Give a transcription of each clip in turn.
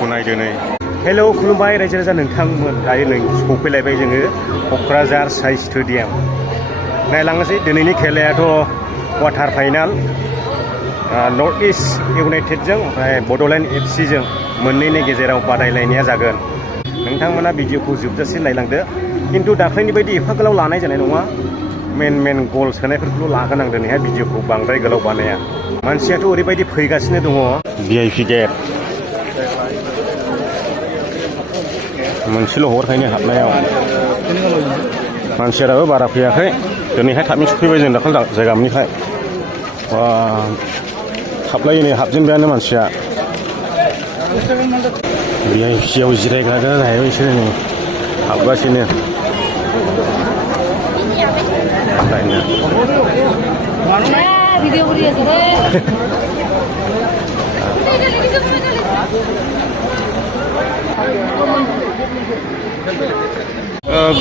मानसिखौ नायदो नै हेलौ खुलुमबाय रायजो राजा नोंथांमोन दायो नै सफैलायबाय जोङो क'क्राझार साइ स्टेडियाम नायलांनोसै दिनैनि खेलायाथ' क्वार्टार फाइनाल नर्थ इस्ट इउनाइटेडजों ओमफ्राय बड'लेण्ड एफसिजों मोननैनि गेजेराव बादायलायनाया जागोन नोंथांमोना भिडिअखौ जोबजासे नायलांदो खिन्थु दाख्लैनि बायदि एफा गोलाव लानाय जानाय नङा मेन गल सोनायफोरखौल' लागोन आं दिनैहाय भिडिअखौ बांद्राय गोलाव बानाया मानसियाथ' ओरैबायदि फैगासिनो दङ भिआइपि गेट मोनसेल' हरखायनो हाबनायाव मानसियाबो बारा फैयाखै दिनैहाय थाबैनो सफैबाय जों दाखालि जायगानिफ्राय हाबलायनो हाबजेनबायानो मानसिया भिआइपिआव जिरायग्रा जाहैबाय बिसोरो नै हाबगासिनो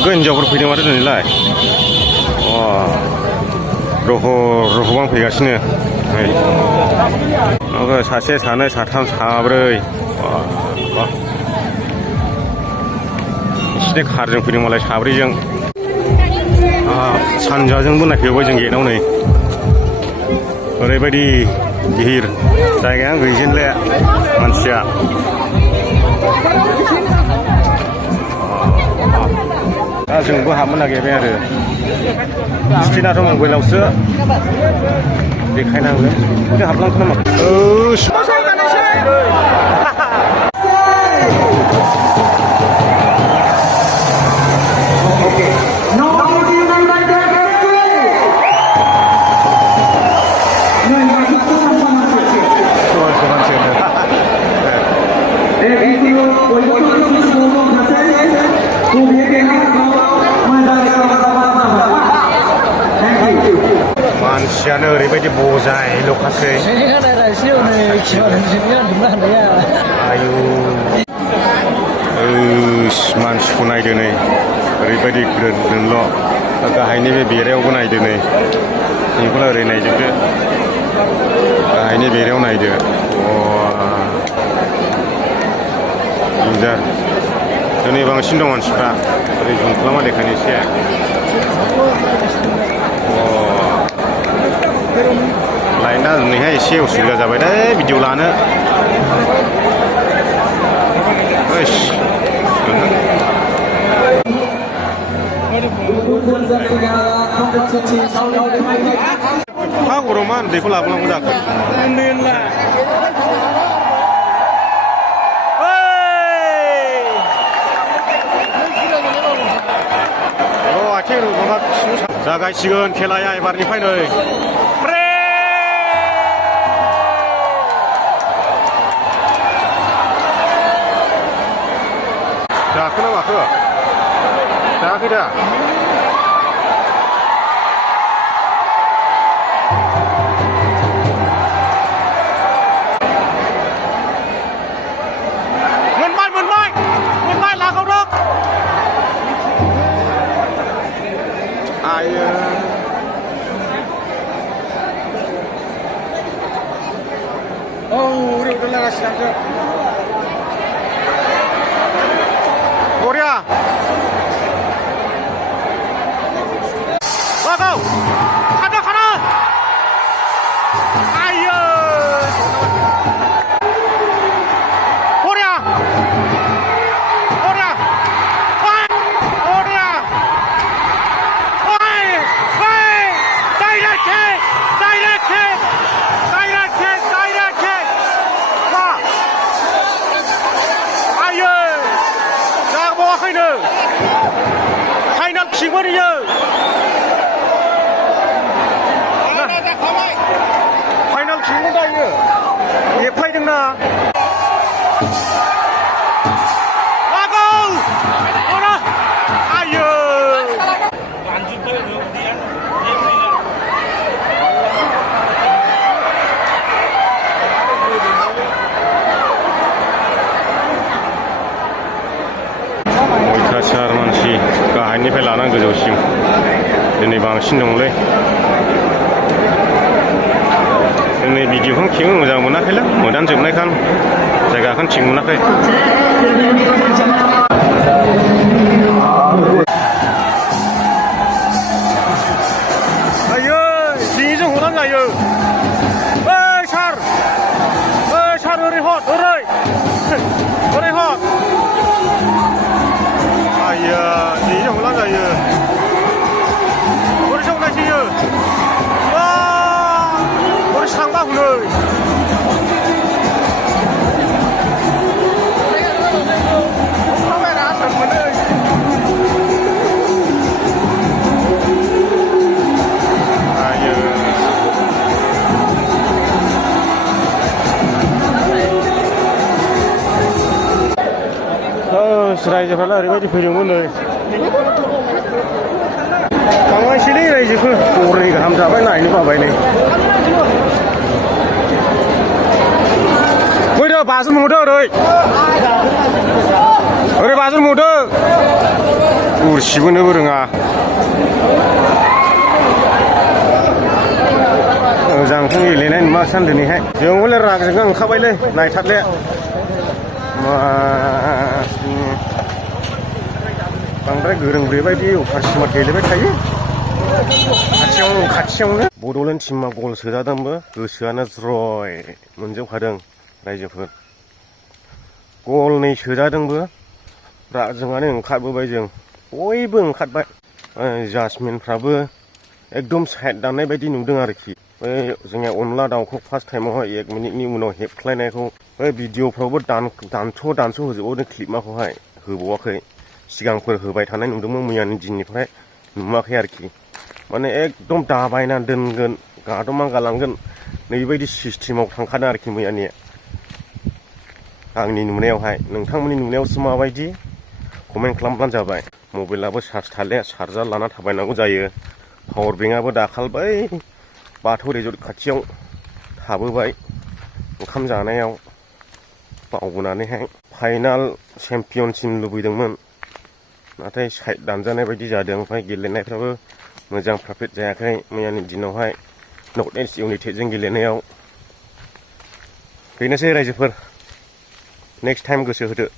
हिन्जावफोर फैदों माथो दिनैलाय रहबां फैगासिनो सासे सानै साथाम साब्रै एसे कारजों फैदों मालाय साब्रैजों सानजाजोंबो नायफैबाय जों गेटआव नै ओरैबायदि गिहिर जायगाया गैजेनले मानसिया दा जोंबो हाबनो नागिरबाय आरो स्क्रिनाथ' मबाइलावसो देखायनांगोन जों हाबलांखो नामा मानसियानो ओरैबायदि बजाय लखासै आयु मानसिखौ नायदो नै ओरैबायदि ग्रोनल' गाहायनि बे बेरायावबो नायदो नै बेखौनो ओरै नायजोबदो गाहायनि बेरायाव नायदो इन्जार दिनै बांसिन दं मानसिफ्रा ओरै जंख्लामा देखायनो एसे लाइना दिनैहाय एसे उसुबिदा जाबाय दे भिडिअ लानो मा गरमा उन्दैखौ लाबोनांगौ जाखो आथिं जागायसिगोन खेलाया एबारनिफ्राय नै जाखो ना माखो जायाखै दा मोनबाय लागावदों आयो उरियाव लागासिनो बरिया लागाव खानो आयो बरिया फाइनाल खिगोन इयो फाइनाल खिगोन दा इयो एफायदोंना आयो अयथासार मानसि गाहायनिफ्राय लानानै गोजौसिम दिनै बांसिन दंलै दिनै भिडिअखौनो खेबनो मोजां मोनाखैलां मोदान जोबनायखाय जायगाखौ लामाखौनो थिग मोनाखै आयो दिनैजों हरनानै जायो ओइ सार ओरै हर ओरै हर आइया दिनैजों हरनानै जायो ओरै संनायसैयो ओरै सांबा हनै रायजोफ्राला ओरैबायदि फैदोंमोन नै थांनायसैलै रायजोफोर हरनै गाहाम जाबाय नायनो बाबाय नै फैदो बाज्रुमहरदो ओरै बाज्रुमहरदो गुरसिबोनोबो रोङा मोजांखौ गेलेनाय नुमारसान दिनैहाय जों हले रागजों ओंखारबायलै नायथारले बांद्राय गोरों बेबायदि अफार स्मार्ट गेलेबाय थायो खाथियावनो बड'लेण्ड टीमा गल सोजादोंबो गोसोआनो ज्रय मोनजोबखादों रायजोफोर गलनै सोजादोंबो रागजोंआनो ओंखारबोबाय जों बयबो ओंखारबाय जासमिनफ्राबो एकदम साइड दाननाय बायदि नुदों आरोखि बै जोंनिया अनला दाउखौ फार्स्ट टाइमावहाय 1 मिनिटनि उनाव हेबख्लायनायखौ बै भिडिअफ्रावबो दानस' होजोबावदों क्लिपमाखौहाय होबावाखै सिगांफोर होबाय थानाय नुदोंमोन मैयानि दिननिफ्राय नुवाखै आरोखि माने एकदम दाबायना दोनगोन गादबना गालांगोन नैबायदि सिस्टेमाव थांखादों आरोखि मैयानिया आंनि नुनायावहाय नोंथांमोननि नुनायावसो माबायदि कमेन्ट खालामब्लानो जाबाय मबाइलाबो चार्ज थाले चार्जार लाना थाबायनांगौ जायो पावार बेंकआबो दाखाल बै बाथौ रिजर्ट खाथियाव थाबोबाय ओंखाम जानायाव बावबोनानैहाय फाइनाल चेम्पियनसिम लुबैदोंमोन नाथाय साइड दानजानाय बायदि जादों ओमफ्राय गेलेनायफ्राबो मोजां पारफेक्ट जायाखै मैयानि दिनावहाय नर्थ इस्ट इउनाइटेडजों गेलेनायाव बेनोसै रायजोफोर नेक्स्ट टाइम गोसो होदो